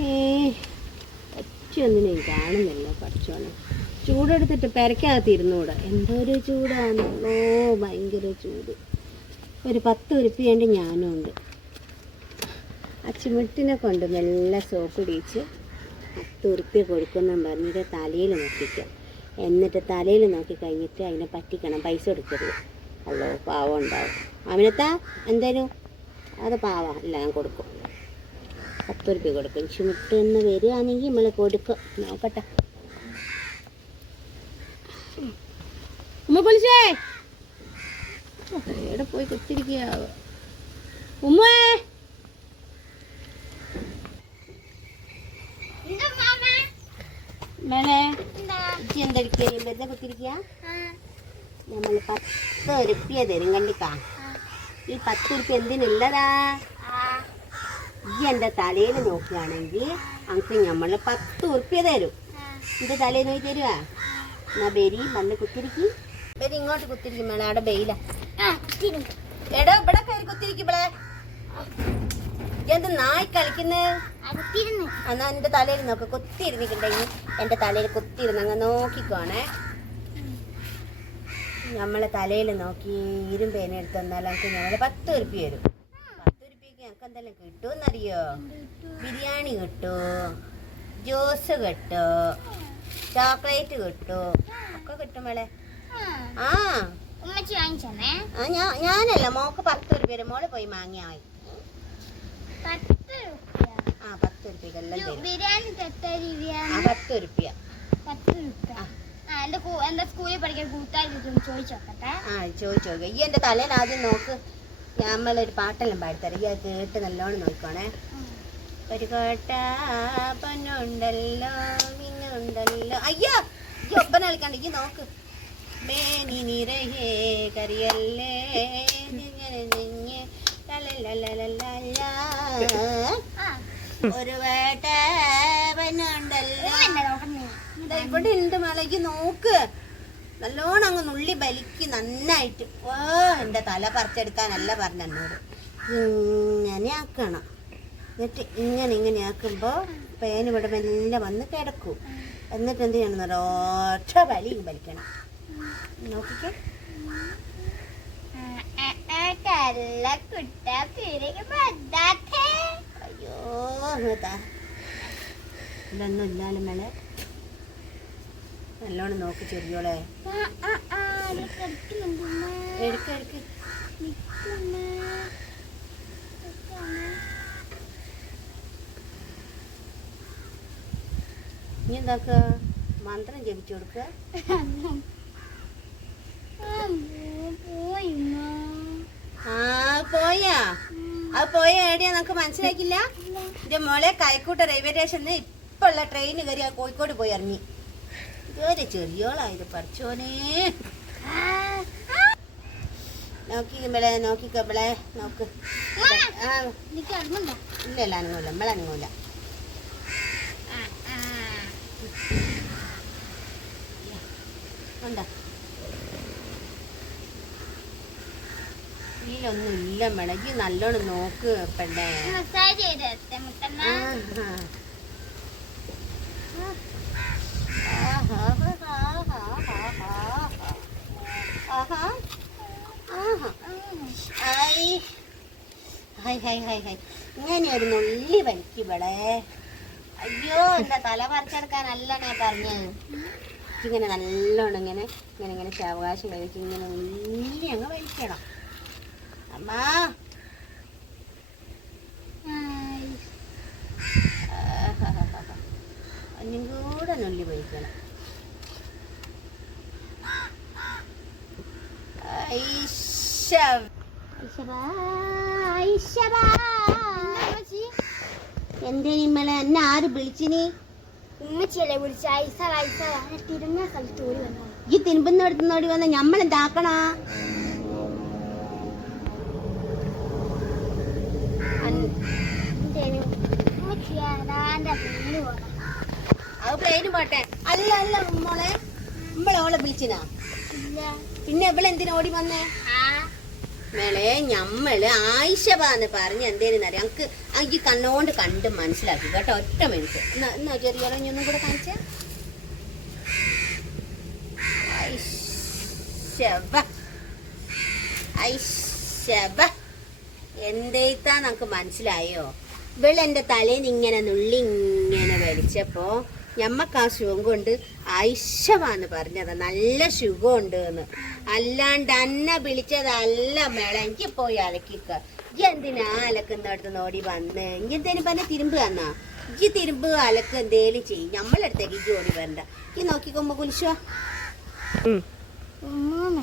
ഏ ഒച്ചയൊന്നിനും കാണുന്നില്ല പഠിച്ചോനെ ചൂടെടുത്തിട്ട് പെരക്കകത്ത് എന്തൊരു ചൂടാണല്ലോ ഭയങ്കര ചൂട്. ഒരു പത്ത് ഉരുപ്പി വേണ്ടി ഞാനും ഉണ്ട്. അച്ചുമിട്ടിനെ കൊണ്ട് മെല്ലെ സോപ്പ് ഇടിച്ച് പത്ത് ഉരുപ്പി കൊടുക്കുന്നും പറഞ്ഞിട്ട് തലയിൽ നോക്കിക്കാം. എന്നിട്ട് തലയിൽ നോക്കി കഴിഞ്ഞിട്ട് അതിനെ പറ്റിക്കണം. പൈസ കൊടുക്കരുത്. അല്ലോ പാവം ഉണ്ടാവും. അവനത്താ എന്തേലും അത് പാവ. ഞാൻ കൊടുക്കും. പത്ത് രൂപ കൊടുക്കും. ചുമട്ട് എന്ന് വരികയാണെങ്കിൽ നമ്മൾ കൊടുക്കും. നോക്കട്ടെ. ഉമ്മ പൊളിച്ചേ. എവിടെ പോയി കുത്തിരിക്കുക ഉമ്മേ. വെറുതെ കുത്തിരിക്കുക നമ്മൾ പത്ത് ഉരുപ്പിയ തരും കണ്ടിക്കാ ഈ പത്ത് ഉറുപ്പ്യ എന്തിനുള്ളതാ? ഈ എന്റെ തലയിൽ നോക്കുകയാണെങ്കിൽ അനക്ക് നമ്മൾ പത്ത് ഉറുപ്പ്യ തരും. എന്റെ തലയിൽ നോക്കി തരുവാ? എന്നാ ബരി വന്ന് കുത്തിരിക്കി. ബരി ഇങ്ങോട്ട് കുത്തിരിക്കും മേളെ അവിടെ ബെയില. എടോ ഇവിടെ കയറി കുത്തിരിക്കുമ്പളെ എന്ത് നായി കളിക്കുന്നത് എന്നാ എന്റെ തലയിൽ നോക്ക് കുത്തിയിരുന്നിട്ടുണ്ടെങ്കിൽ എന്റെ തലയിൽ കുത്തിയിരുന്ന് അങ്ങ് നോക്കിക്കോണേ. നമ്മളെ തലയിൽ നോക്കി ഇരുമ്പേനെ എടുത്ത് തന്നാൽ നമുക്ക് ഞങ്ങൾ പത്ത് ഉറുപ്പി വരും എന്തെല്ലാം കിട്ടുമെന്നറിയോ? ബിരിയാണി കിട്ടും ജ്യൂസ് കിട്ടും ചോക്ലേറ്റ് കിട്ടും. ഒക്കെ കിട്ടും മേളെ. ആ. ആ, ഞാൻ ഞാനല്ല മോക്ക് പത്ത് റുപ്യ മോളെ പോയി മതി. രൂപ ആ പത്ത് ഉറുപ്പിക്കെല്ലാം തരും. ബിരിയാണി ആ പത്ത്. ആ. എന്റെ സ്കൂളിൽ പഠിക്കാൻ കൂട്ടുകാരി ചോദിച്ചോക്കട്ടെ. ആ ചോദിച്ചോക്കെ. ഈ എന്റെ തലയിൽ ആദ്യം നോക്ക്. നമ്മളൊരു പാട്ടെല്ലാം പാടിത്തരാം. ഈ കേട്ട് നല്ലോണം നോക്കണേ ഒരു കോട്ട പൊന്നുണ്ടല്ലോ മിന്നുണ്ടല്ലോ. അയ്യോ ഈ ഒപ്പന കളിക്കണ്ട ഈ നോക്ക്. മേനി നിറയെ ലലലലലലല. ഒരു വേട്ട പൊന്നുണ്ടല്ലോ. ഇവിടെ ഉണ്ട് മലയ്ക്ക് നോക്ക്. നല്ലോണം അങ്ങ് നുള്ളി ബലിക്ക് നന്നായിട്ട്. ഓ എന്റെ തല പറിച്ചെടുക്കാനല്ല പറഞ്ഞോട് ഇങ്ങനെ ആക്കണം. എന്നിട്ട് ഇങ്ങനെ ഇങ്ങനെ ആക്കുമ്പോൾ പേൻ ഇവിടെ മെല്ലെ വന്ന് കിടക്കും. എന്നിട്ട് എന്ത് ചെയ്യണം? ഒറ്റ വലിയും വലിക്കണം. നോക്കിക്കേ. അയ്യോ ഇതാ ഇതൊന്നും ഇല്ലാലും മേലെ നല്ലോണം നോക്കി ചെറിയോളെ. എടുക്ക. ഇനി എന്താക്ക? മന്ത്രം ജപിച്ചു കൊടുക്കുക പോയി? അത് പോയ എവിടെയാ? നമുക്ക് മനസ്സിലാക്കില്ല എന്റെ മോളെ കൈക്കൂട്ട റെയിൽവേ സ്റ്റേഷനിൽ ഇപ്പൊ ഉള്ള ട്രെയിൻ കയറി കോഴിക്കോട് പോയി ഇറങ്ങി. ഇതുവരെ ചെറിയോളായത് പറിച്ചോനെ. നോക്കിക്കുമ്പളെ നോക്കിക്കമ്പളെ നോക്ക് ആ ഓർമ്മയുണ്ടോ? ഇല്ലല്ല അനങ്ങൂല നമ്മളെ അനങ്ങൂല. ഉണ്ടോ? ഇതിലൊന്നും ഇല്ല മിളകി നല്ലോണം നോക്ക് പെണ്ണേ. മസാജ് ചെയ്ത് മുത്തമ്മ. ഇങ്ങനെ ഒരു നുള്ളി ഇവിടെ അയ്യോ എന്റെ തല പറിച്ചെടുക്കാനല്ല ഞാൻ പറഞ്ഞത് ഇങ്ങനെ നല്ലോണം ഇങ്ങനെ ഇങ്ങനെ ഇങ്ങനെ ശവകാശം കഴിച്ച് ഇങ്ങനെ ഉള്ളി അങ്ങ് വലിക്കണം അമ്മാ ഒന്നും കൂടെ നുള്ളി പോയിക്കണം. എന്താ ഇമ്മളെ എന്നെ ആര് വിളിച്ചിനി? ഉമ്മച്ചിയല്ലേ വിളിച്ച? ഐസ ഐസ അങ്ങനെ തിരുന്ന സ്ഥലത്ത് ഓടി വന്നു ഈ തിരുമ്പുന്നിടത്ത് ഓടി വന്ന ഞമ്മൾ എന്താക്കണ? ഉമ്മച്ചിയാ അത് പ്ലെയിന് പോട്ടെ. അല്ല അല്ല മോളെ. നമ്മളെ ഓളെ വിളിച്ചിനാ പിന്നെ? ഇവളെന്തിനാ ഓടി വന്നേ? മേളെ ഞമ്മൾ ആയിഷബാന്ന് പറഞ്ഞ് എന്തേലും അറിയാം? ഞങ്ങക്ക് എനിക്ക് കണ്ണോണ്ട് കണ്ട് മനസ്സിലാക്കി. കേട്ടോ ഒറ്റ മിനിറ്റ്. എന്നാ എന്നാ ചെറിയ ഒന്നും കൂടെ കാണിച്ചേ? ഐഷബ എന്തേത്താ നമുക്ക് മനസ്സിലായോ? ഇവൾ എന്റെ തലേന്ന് ഇങ്ങനെ നുള്ളി ഇങ്ങനെ വലിച്ചപ്പോ ഞമ്മക്ക് ആ സുഖം കൊണ്ട് ഐശ്വമാന്ന് പറഞ്ഞത്. നല്ല സുഖമുണ്ട് എന്ന് അല്ലാണ്ട് അന്നെ വിളിച്ചതല്ല മേള. എനിക്ക് പോയി അലക്കിക്ക. ഇജ്ജ് എന്തിനാ അലക്കുന്നിടത്ത് നോടി വന്ന്? ഇജ്ജ് എന്തേലും പറഞ്ഞ തിരുമ്പ് തന്നാ ഇജ്ജ് തിരുമ്പ് അലക്ക് എന്തേലും ചെയ്യും. നമ്മളടുത്തേക്ക് ഇജ്ജ് ഓടി വരണ്ട. ഈ നോക്കിക്കൊമ്പോ കുലിശോ ഉമ്മ